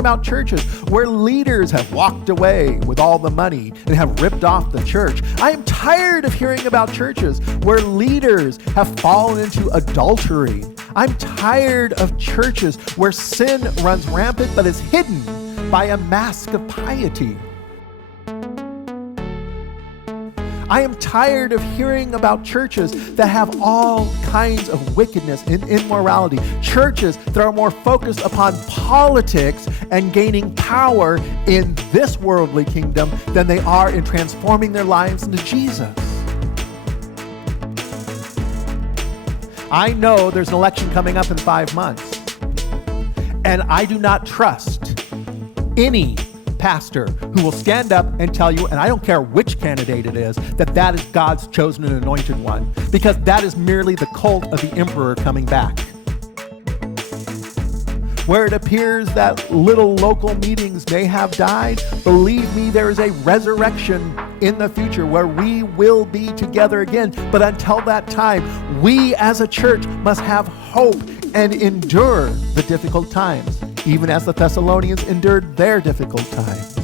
about churches where leaders have walked away with all the money and have ripped off the church. I am tired of hearing about churches where leaders have fallen into adultery. I'm tired of churches where sin runs rampant but is hidden by a mask of piety. I am tired of hearing about churches that have all kinds of wickedness and immorality. Churches that are more focused upon politics and gaining power in this worldly kingdom than they are in transforming their lives into Jesus. I know there's an election coming up in 5 months, and I do not trust any pastor who will stand up and tell you, and I don't care which candidate it is, that is God's chosen and anointed one, because that is merely the cult of the emperor coming back. Where it appears that little local meetings may have died, believe me, there is a resurrection in the future where we will be together again. But until that time, we as a church must have hope and endure the difficult times, even as the Thessalonians endured their difficult times.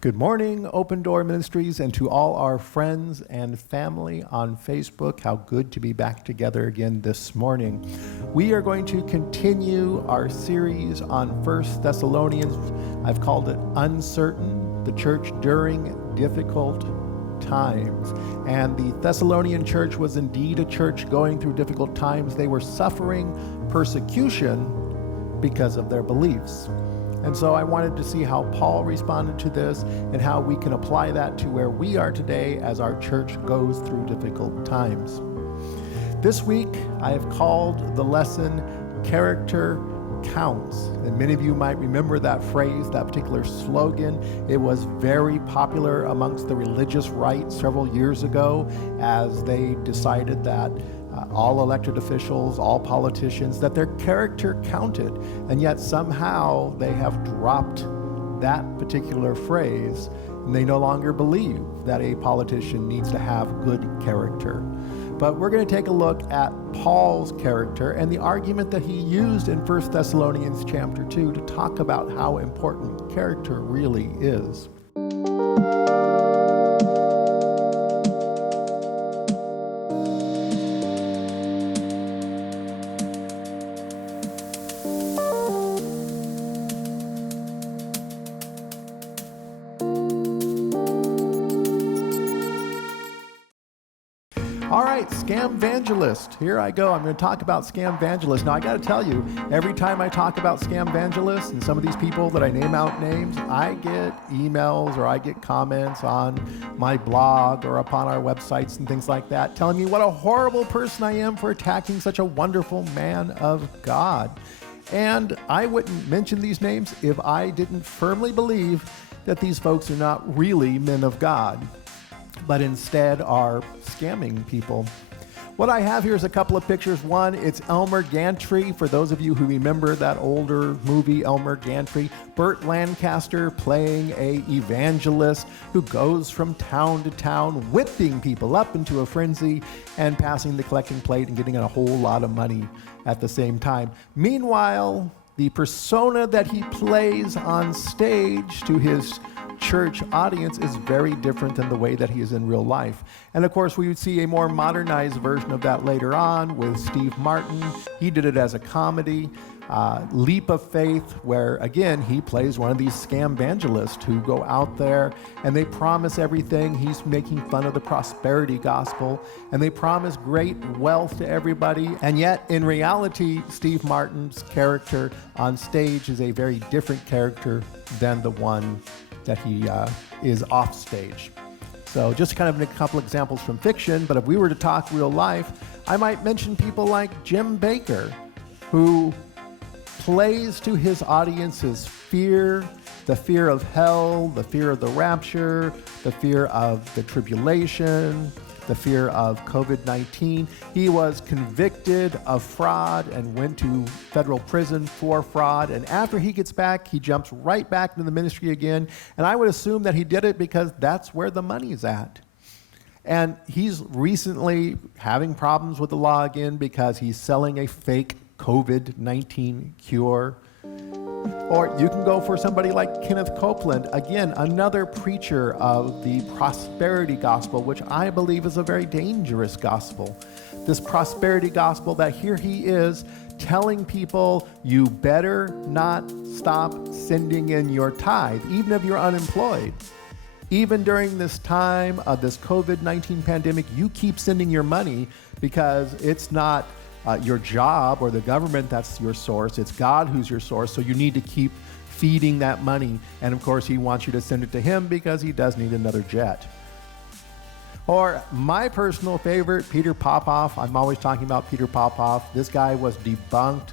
Good morning, Open Door Ministries, and to all our friends and family on Facebook. How good to be back together again this morning. We are going to continue our series on 1 Thessalonians. I've called it Uncertain, the Church During Difficult Times. And the Thessalonian church was indeed a church going through difficult times. They were suffering persecution because of their beliefs. And so I wanted to see how Paul responded to this and how we can apply that to where we are today as our church goes through difficult times. This week, I have called the lesson Character Counts. And many of you might remember that phrase, that particular slogan. It was very popular amongst the religious right several years ago as they decided that all elected officials, all politicians, that their character counted. And yet somehow they have dropped that particular phrase, and they no longer believe that a politician needs to have good character. But we're going to take a look at Paul's character and the argument that he used in 1 Thessalonians chapter 2 to talk about how important character really is. All right, Scamvangelists. Here I go. I'm going to talk about Scamvangelists. Now, I got to tell you, every time I talk about Scamvangelists and some of these people that I name out names, I get emails or I get comments on my blog or upon our websites and things like that telling me what a horrible person I am for attacking such a wonderful man of God. And I wouldn't mention these names if I didn't firmly believe that these folks are not really men of God, but instead are scamming people. What I have here is a couple of pictures. One, it's Elmer Gantry. For those of you who remember that older movie, Elmer Gantry, Burt Lancaster playing a evangelist who goes from town to town, whipping people up into a frenzy and passing the collecting plate and getting a whole lot of money at the same time. Meanwhile, the persona that he plays on stage to his church audience is very different than the way that he is in real life. And of course, we would see a more modernized version of that later on with Steve Martin. He did it as a comedy. Leap of Faith, where again, he plays one of these scamvangelists who go out there and they promise everything. He's making fun of the prosperity gospel and they promise great wealth to everybody. And yet, in reality, Steve Martin's character on stage is a very different character than the one that he is off stage. So just kind of a couple examples from fiction, but if we were to talk real life, I might mention people like Jim Bakker, who plays to his audience's fear the fear of hell, the fear of the rapture, the fear of the tribulation, the fear of COVID-19. He was convicted of fraud and went to federal prison for fraud. And after he gets back, he jumps right back into the ministry again. And I would assume that he did it because that's where the money's at. And he's recently having problems with the law again because he's selling a fake COVID-19 cure. Or you can go for somebody like Kenneth Copeland, again, another preacher of the prosperity gospel, which I believe is a very dangerous gospel. This prosperity gospel that here he is telling people, you better not stop sending in your tithe, even if you're unemployed. Even during this time of this COVID-19 pandemic, you keep sending your money because it's not your job or the government that's your source. It's God who's your source, so you need to keep feeding that money. And of course, he wants you to send it to him because he does need another jet. Or my personal favorite, Peter Popoff. I'm always talking about Peter Popoff. This guy was debunked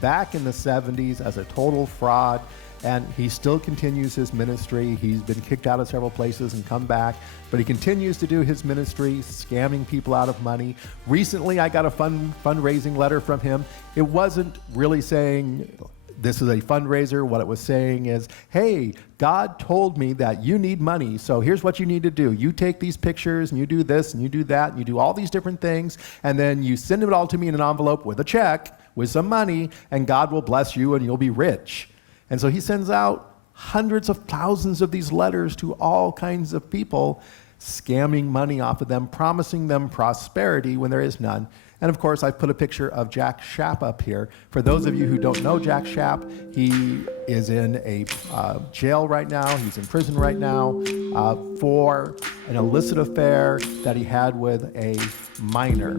back in the 70s as a total fraud. And he still continues his ministry. He's been kicked out of several places and come back, but he continues to do his ministry, scamming people out of money. Recently, I got a fundraising letter from him. It wasn't really saying this is a fundraiser. What it was saying is, hey, God told me that you need money, so here's what you need to do. You take these pictures and you do this and you do that and you do all these different things, and then you send it all to me in an envelope with a check, with some money, and God will bless you and you'll be rich. And so he sends out hundreds of thousands of these letters to all kinds of people, scamming money off of them, promising them prosperity when there is none. And of course, I've put a picture of Jack Schaap up here. For those of you who don't know Jack Schaap, he is in a jail right now. He's in prison right now for an illicit affair that he had with a minor,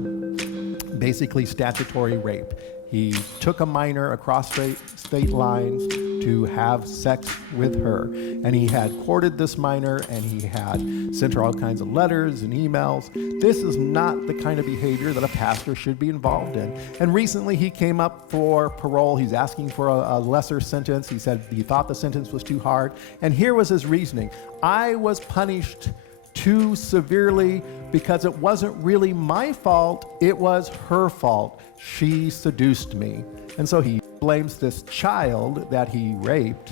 basically statutory rape. He took a minor across state lines to have sex with her. And he had courted this minor, and he had sent her all kinds of letters and emails. This is not the kind of behavior that a pastor should be involved in. And recently he came up for parole. He's asking for a lesser sentence. He said he thought the sentence was too hard. And here was his reasoning. I was punished too severely because it wasn't really my fault, it was her fault. She seduced me. And so he blames this child that he raped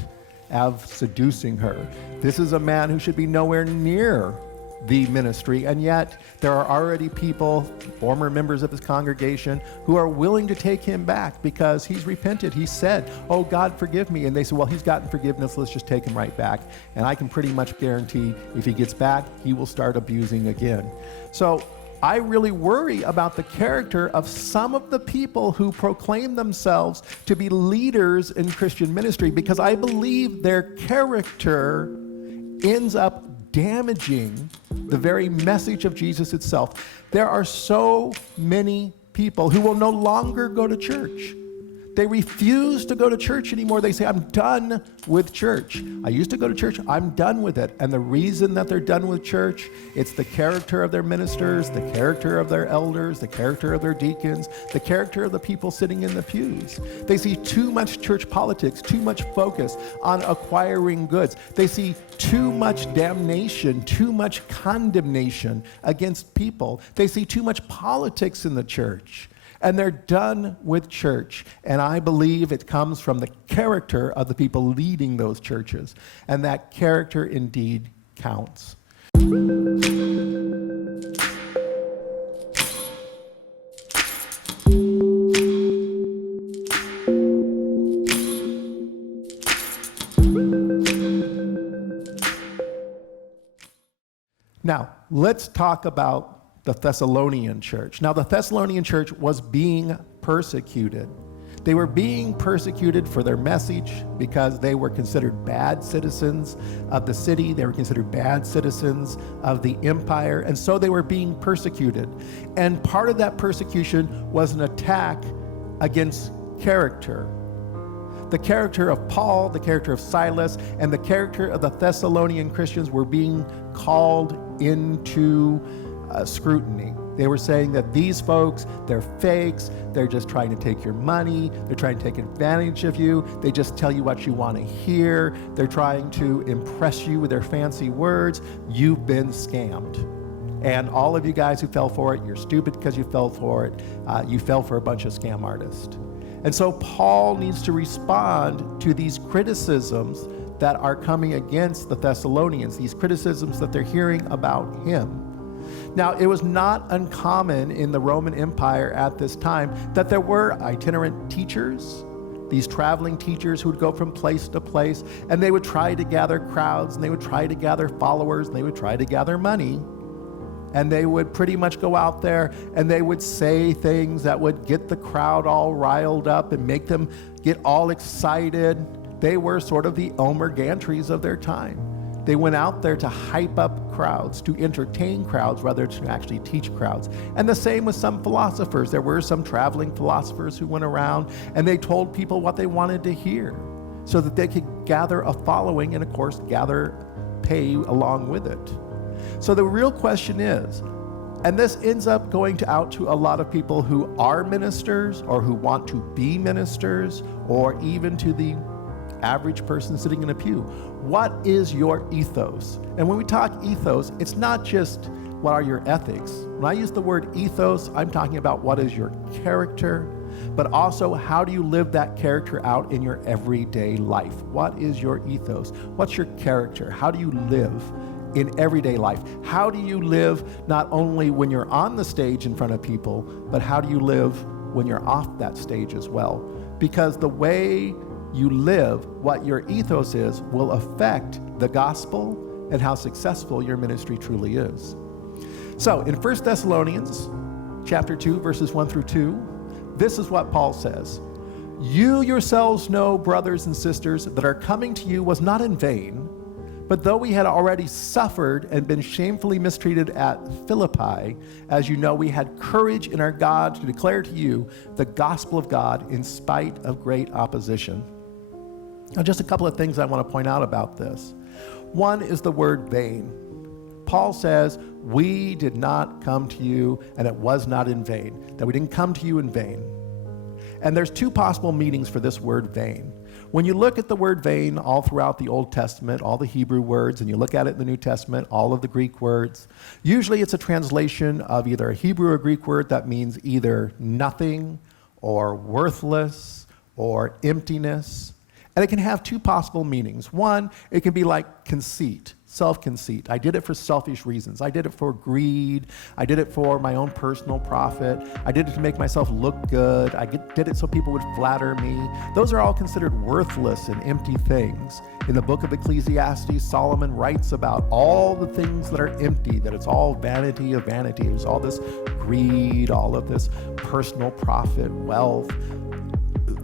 of seducing her. This is a man who should be nowhere near the ministry, and yet there are already people, former members of his congregation, who are willing to take him back because he's repented. He said, oh, God, forgive me. And they said, well, he's gotten forgiveness. Let's just take him right back. And I can pretty much guarantee if he gets back, he will start abusing again. So I really worry about the character of some of the people who proclaim themselves to be leaders in Christian ministry, because I believe their character ends up damaging the very message of Jesus itself. There are so many people who will no longer go to church. They refuse to go to church anymore. They say, I'm done with church. I used to go to church. I'm done with it. And the reason that they're done with church, it's the character of their ministers, the character of their elders, the character of their deacons, the character of the people sitting in the pews. They see too much church politics, too much focus on acquiring goods. They see too much damnation, too much condemnation against people. They see too much politics in the church. And they're done with church. And I believe it comes from the character of the people leading those churches. And that character indeed counts. Now, let's talk about the Thessalonian church. Now, the Thessalonian church was being persecuted. They were being persecuted for their message because they were considered bad citizens of the city. They were considered bad citizens of the empire. And so they were being persecuted. And part of that persecution was an attack against character. The character of Paul, the character of Silas, and the character of the Thessalonian Christians were being called into scrutiny. They were saying that these folks, they're fakes, they're just trying to take your money, they're trying to take advantage of you, they just tell you what you want to hear, they're trying to impress you with their fancy words. You've been scammed. And all of you guys who fell for it, you're stupid because you fell for it. You fell for a bunch of scam artists. And so Paul needs to respond to these criticisms that are coming against the Thessalonians, these criticisms that they're hearing about him. Now, it was not uncommon in the Roman Empire at this time that there were itinerant teachers, these traveling teachers who would go from place to place, and they would try to gather crowds, and they would try to gather followers, and they would try to gather money. And they would pretty much go out there and they would say things that would get the crowd all riled up and make them get all excited. They were sort of the Elmer Gantries of their time. They went out there to hype up crowds, to entertain crowds rather than to actually teach crowds. And the same with some philosophers. There were some traveling philosophers who went around and they told people what they wanted to hear so that they could gather a following and, of course, gather pay along with it. So the real question is, and this ends up going out to a lot of people who are ministers or who want to be ministers, or even to the average person sitting in a pew. What is your ethos? And when we talk ethos, it's not just what are your ethics. When I use the word ethos, I'm talking about what is your character, but also how do you live that character out in your everyday life? What is your ethos? What's your character? How do you live in everyday life? How do you live not only when you're on the stage in front of people, but how do you live when you're off that stage as well? Because the way you live, what your ethos is, will affect the gospel and how successful your ministry truly is. So in 1 Thessalonians chapter 2, verses 1 through 2, this is what Paul says. You yourselves know, brothers and sisters, that our coming to you was not in vain. But though we had already suffered and been shamefully mistreated at Philippi, as you know, we had courage in our God to declare to you the gospel of God in spite of great opposition. Now, just a couple of things I want to point out about this. One is the word vain. Paul says, we did not come to you, and it was not in vain, that we didn't come to you in vain. And there's two possible meanings for this word vain. When you look at the word vain all throughout the Old Testament, all the Hebrew words, and you look at it in the New Testament, all of the Greek words, usually it's a translation of either a Hebrew or Greek word that means either nothing or worthless or emptiness. And it can have two possible meanings. One, it can be like conceit, self-conceit. I did it for selfish reasons. I did it for greed. I did it for my own personal profit. I did it to make myself look good. I did it so people would flatter me. Those are all considered worthless and empty things. In the book of Ecclesiastes, Solomon writes about all the things that are empty, that it's all vanity of vanity. It was all this greed, all of this personal profit, wealth,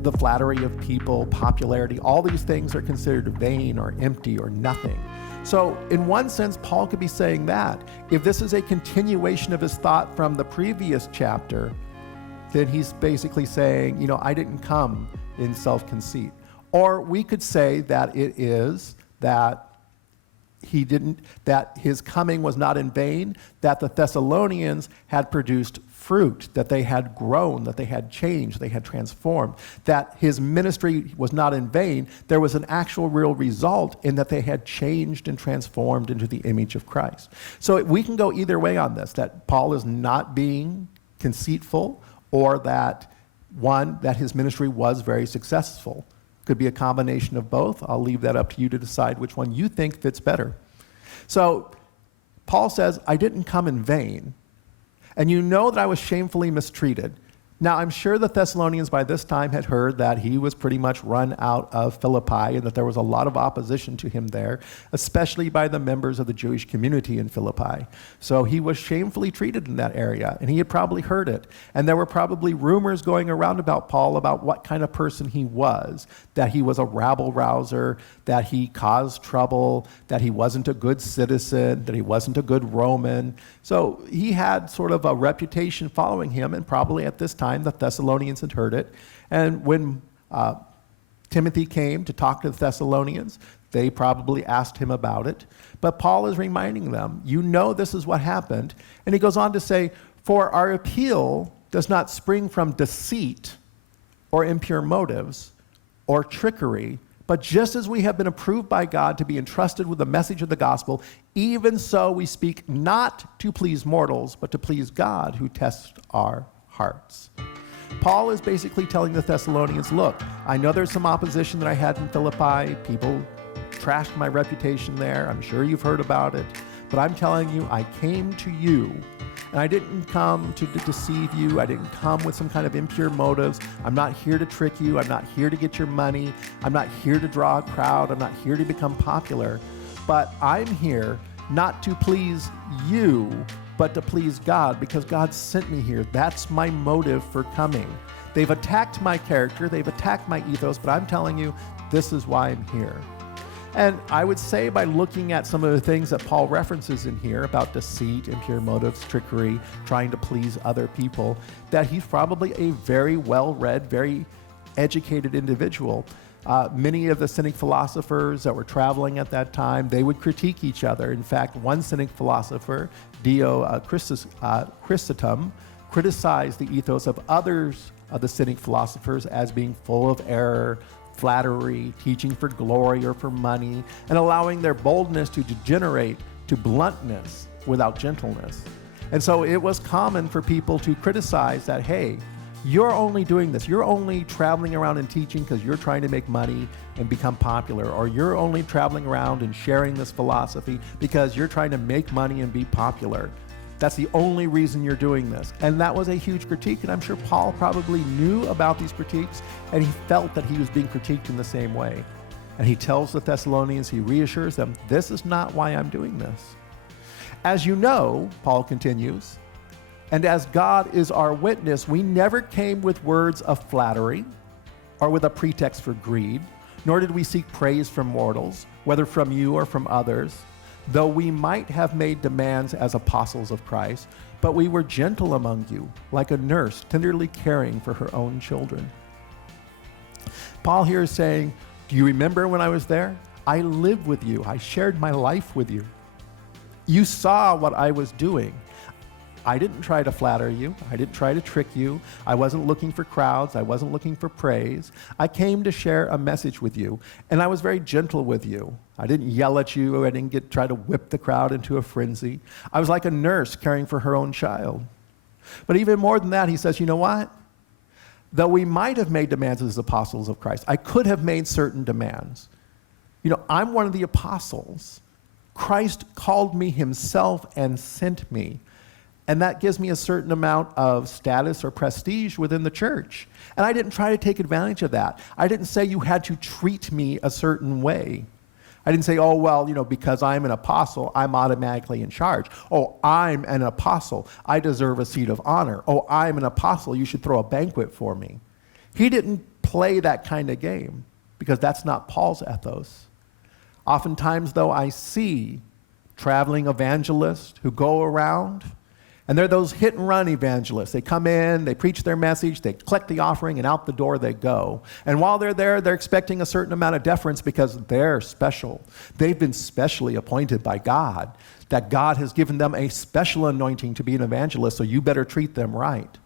the flattery of people, popularity. All these things are considered vain or empty or nothing. So in one sense, Paul could be saying that. If this is a continuation of his thought from the previous chapter, then he's basically saying, I didn't come in self-conceit. Or we could say that it is that that his coming was not in vain, that the Thessalonians had produced fruit, that they had grown, that they had changed, they had transformed, that his ministry was not in vain. There was an actual real result in that they had changed and transformed into the image of Christ. So we can go either way on this, that Paul is not being conceitful, or that his ministry was very successful. Could be a combination of both. I'll leave that up to you to decide which one you think fits better. So Paul says, I didn't come in vain. And you know that I was shamefully mistreated. Now, I'm sure the Thessalonians by this time had heard that he was pretty much run out of Philippi and that there was a lot of opposition to him there, especially by the members of the Jewish community in Philippi. So he was shamefully treated in that area, and he had probably heard it. And there were probably rumors going around about Paul about what kind of person he was, that he was a rabble-rouser, that he caused trouble, that he wasn't a good citizen, that he wasn't a good Roman. So he had sort of a reputation following him, and probably at this time the Thessalonians had heard it. And when Timothy came to talk to the Thessalonians, they probably asked him about it. But Paul is reminding them, you know this is what happened. And he goes on to say, For our appeal does not spring from deceit or impure motives or trickery, but just as we have been approved by God to be entrusted with the message of the gospel, even so we speak not to please mortals, but to please God who tests our hearts. Paul is basically telling the Thessalonians, look, I know there's some opposition that I had in Philippi. People trashed my reputation there. I'm sure you've heard about it. But I'm telling you, I came to you, and I didn't come to deceive you. I didn't come with some kind of impure motives. I'm not here to trick you. I'm not here to get your money. I'm not here to draw a crowd. I'm not here to become popular. But I'm here not to please you, but to please God, because God sent me here. That's my motive for coming. They've attacked my character. They've attacked my ethos, but I'm telling you, this is why I'm here. And I would say, by looking at some of the things that Paul references in here about deceit, impure motives, trickery, trying to please other people, that he's probably a very well-read, very educated individual. Many of the Cynic philosophers that were traveling at that time, they would critique each other. In fact, one Cynic philosopher, Chrysostom, criticized the ethos of others of the Cynic philosophers as being full of error, flattery, teaching for glory or for money, and allowing their boldness to degenerate to bluntness without gentleness. And so it was common for people to criticize that, hey, you're only doing this. You're only traveling around and teaching because you're trying to make money and become popular, or you're only traveling around and sharing this philosophy because you're trying to make money and be popular. That's the only reason you're doing this. And that was a huge critique, and I'm sure Paul probably knew about these critiques, and he felt that he was being critiqued in the same way. And he tells the Thessalonians, he reassures them, this is not why I'm doing this. As you know, Paul continues, and as God is our witness, we never came with words of flattery or with a pretext for greed, nor did we seek praise from mortals, whether from you or from others, though we might have made demands as apostles of Christ, but we were gentle among you, like a nurse tenderly caring for her own children. Paul here is saying, do you remember when I was there? I lived with you. I shared my life with you. You saw what I was doing. I didn't try to flatter you. I didn't try to trick you. I wasn't looking for crowds. I wasn't looking for praise. I came to share a message with you, and I was very gentle with you. I didn't yell at you. I didn't try to whip the crowd into a frenzy. I was like a nurse caring for her own child. But even more than that, he says, you know what? Though we might have made demands as apostles of Christ, I could have made certain demands. You know, I'm one of the apostles. Christ called me himself and sent me. And that gives me a certain amount of status or prestige within the church. And I didn't try to take advantage of that. I didn't say you had to treat me a certain way. I didn't say, oh, well, you know, because I'm an apostle, I'm automatically in charge. Oh, I'm an apostle, I deserve a seat of honor. Oh, I'm an apostle, you should throw a banquet for me. He didn't play that kind of game, because that's not Paul's ethos. Oftentimes, though, I see traveling evangelists who go around, and they're those hit-and-run evangelists. They come in, they preach their message, they collect the offering, and out the door they go. And while they're there, they're expecting a certain amount of deference because they're special. They've been specially appointed by God, that God has given them a special anointing to be an evangelist, so you better treat them right.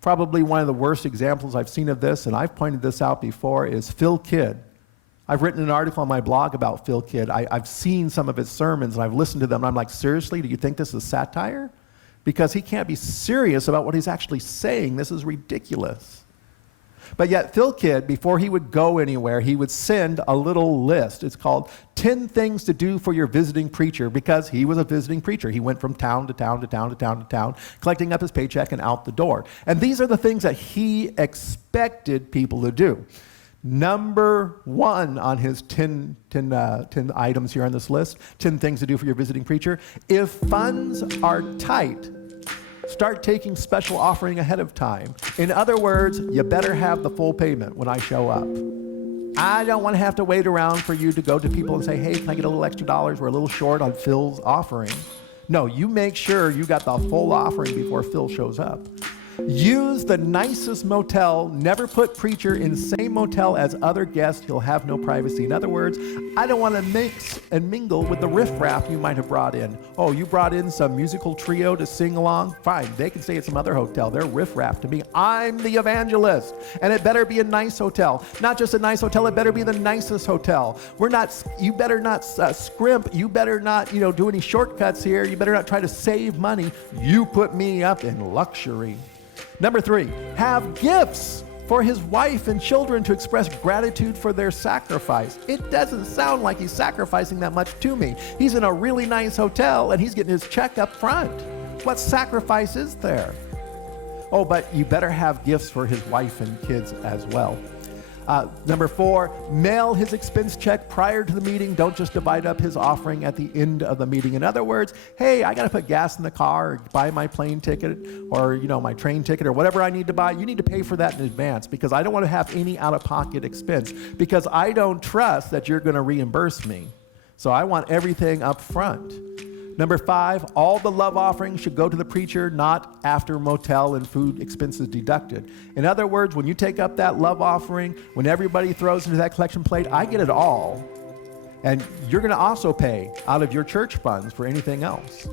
Probably one of the worst examples I've seen of this, and I've pointed this out before, is Phil Kidd. I've written an article on my blog about Phil Kidd. I've seen some of his sermons, and I've listened to them, and I'm like, seriously, do you think this is satire? Because he can't be serious about what he's actually saying. This is ridiculous. But yet Phil Kidd, before he would go anywhere, he would send a little list. It's called 10 Things to Do for Your Visiting Preacher, because he was a visiting preacher. He went from town to town to town to town to town, collecting up his paycheck and out the door. And these are the things that he expected people to do. Number one on his 10 items here on this list, 10 things to do for your visiting preacher. If funds are tight, start taking special offering ahead of time. In other words, you better have the full payment when I show up. I don't want to have to wait around for you to go to people and say, hey, can I get a little extra dollars? We're a little short on Phil's offering. No, you make sure you got the full offering before Phil shows up. Use the nicest motel. Never put preacher in the same motel as other guests. He'll have no privacy. In other words, I don't want to mix and mingle with the riffraff you might have brought in. Oh, you brought in some musical trio to sing along? Fine, they can stay at some other hotel. They're riffraff to me. I'm the evangelist, and it better be a nice hotel. Not just a nice hotel, it better be the nicest hotel. You better not scrimp. You better not, do any shortcuts here. You better not try to save money. You put me up in luxury. Number 3, have gifts for his wife and children to express gratitude for their sacrifice. It doesn't sound like he's sacrificing that much to me. He's in a really nice hotel and he's getting his check up front. What sacrifice is there? Oh, but you better have gifts for his wife and kids as well. Number 4, mail his expense check prior to the meeting. Don't just divide up his offering at the end of the meeting. In other words, hey, I got to put gas in the car, or buy my plane ticket, or my train ticket, or whatever I need to buy. You need to pay for that in advance, because I don't want to have any out-of-pocket expense, because I don't trust that you're going to reimburse me. So I want everything up front. Number 5, all the love offerings should go to the preacher, not after motel and food expenses deducted. In other words, when you take up that love offering, when everybody throws into that collection plate, I get it all. And you're going to also pay out of your church funds for anything else.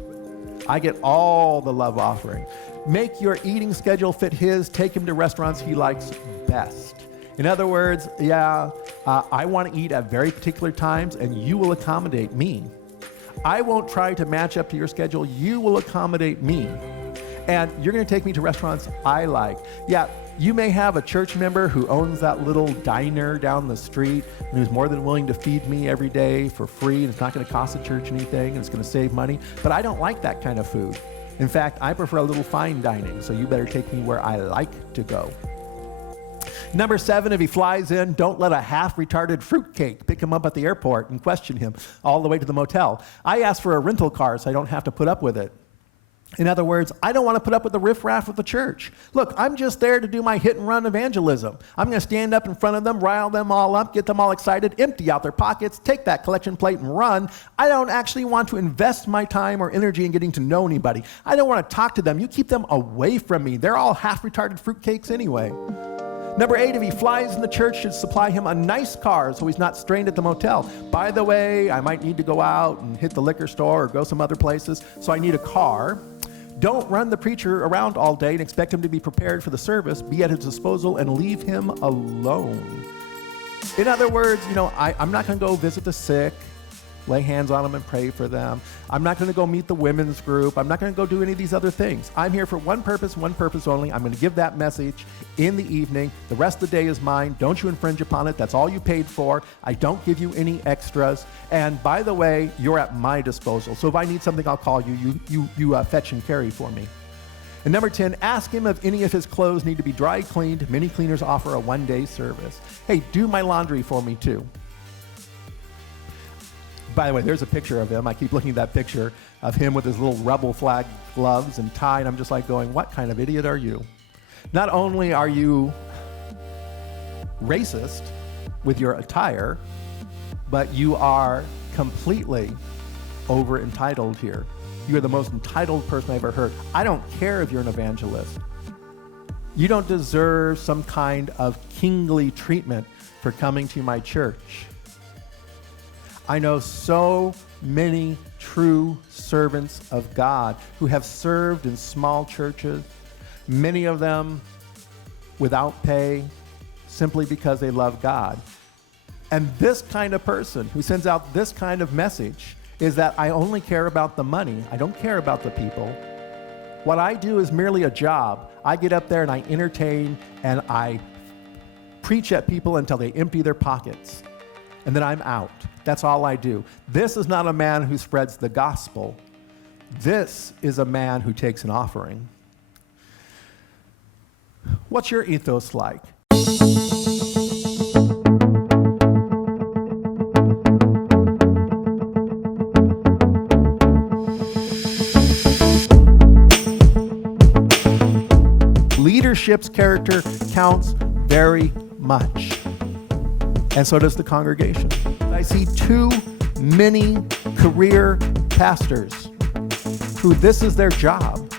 I get all the love offering. Make your eating schedule fit his. Take him to restaurants he likes best. In other words, I want to eat at very particular times, and you will accommodate me. I won't try to match up to your schedule. You will accommodate me. And you're going to take me to restaurants I like. Yeah, you may have a church member who owns that little diner down the street and who's more than willing to feed me every day for free, and it's not going to cost the church anything, and it's going to save money. But I don't like that kind of food. In fact, I prefer a little fine dining, so you better take me where I like to go. Number 7, if he flies in, don't let a half-retarded fruitcake pick him up at the airport and question him all the way to the motel. I asked for a rental car so I don't have to put up with it. In other words, I don't want to put up with the riffraff of the church. Look, I'm just there to do my hit-and-run evangelism. I'm going to stand up in front of them, rile them all up, get them all excited, empty out their pockets, take that collection plate and run. I don't actually want to invest my time or energy in getting to know anybody. I don't want to talk to them. You keep them away from me. They're all half-retarded fruitcakes anyway. Number 8, if he flies in, the church should supply him a nice car so he's not strained at the motel. By the way, I might need to go out and hit the liquor store or go some other places, so I need a car. Don't run the preacher around all day and expect him to be prepared for the service. Be at his disposal and leave him alone. In other words, I'm not going to go visit the sick, lay hands on them and pray for them. I'm not going to go meet the women's group. I'm not going to go do any of these other things. I'm here for one purpose only. I'm going to give that message in the evening. The rest of the day is mine. Don't you infringe upon it. That's all you paid for. I don't give you any extras. And by the way, you're at my disposal. So if I need something, I'll call you. You fetch and carry for me. And number 10, ask him if any of his clothes need to be dry cleaned. Many cleaners offer a one-day service. Hey, do my laundry for me too. By the way, there's a picture of him. I keep looking at that picture of him with his little rebel flag gloves and tie, and I'm just like going, what kind of idiot are you? Not only are you racist with your attire, but you are completely over-entitled here. You are the most entitled person I've ever heard. I don't care if you're an evangelist. You don't deserve some kind of kingly treatment for coming to my church. I know so many true servants of God who have served in small churches, many of them without pay, simply because they love God. And this kind of person who sends out this kind of message is that I only care about the money. I don't care about the people. What I do is merely a job. I get up there and I entertain and I preach at people until they empty their pockets. And then I'm out. That's all I do. This is not a man who spreads the gospel. This is a man who takes an offering. What's your ethos like? Leadership's character counts very much. And so does the congregation. I see too many career pastors who this is their job.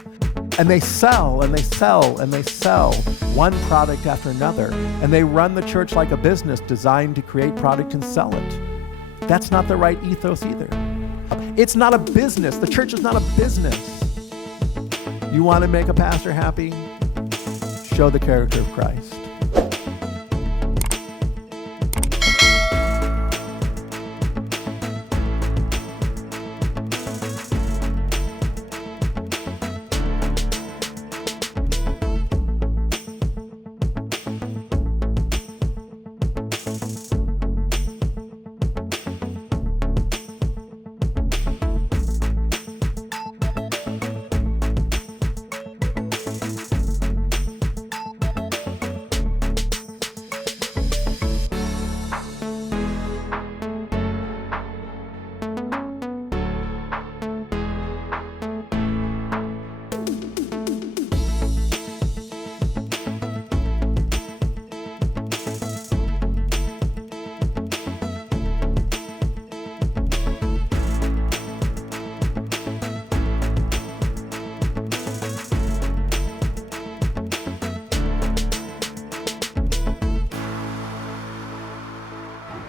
And they sell and they sell and they sell one product after another. And they run the church like a business designed to create product and sell it. That's not the right ethos either. It's not a business. The church is not a business. You want to make a pastor happy? Show the character of Christ.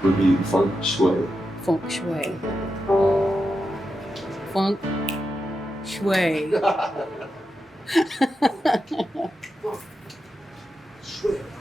Would be feng shui. Feng shui. Feng shui. Shui.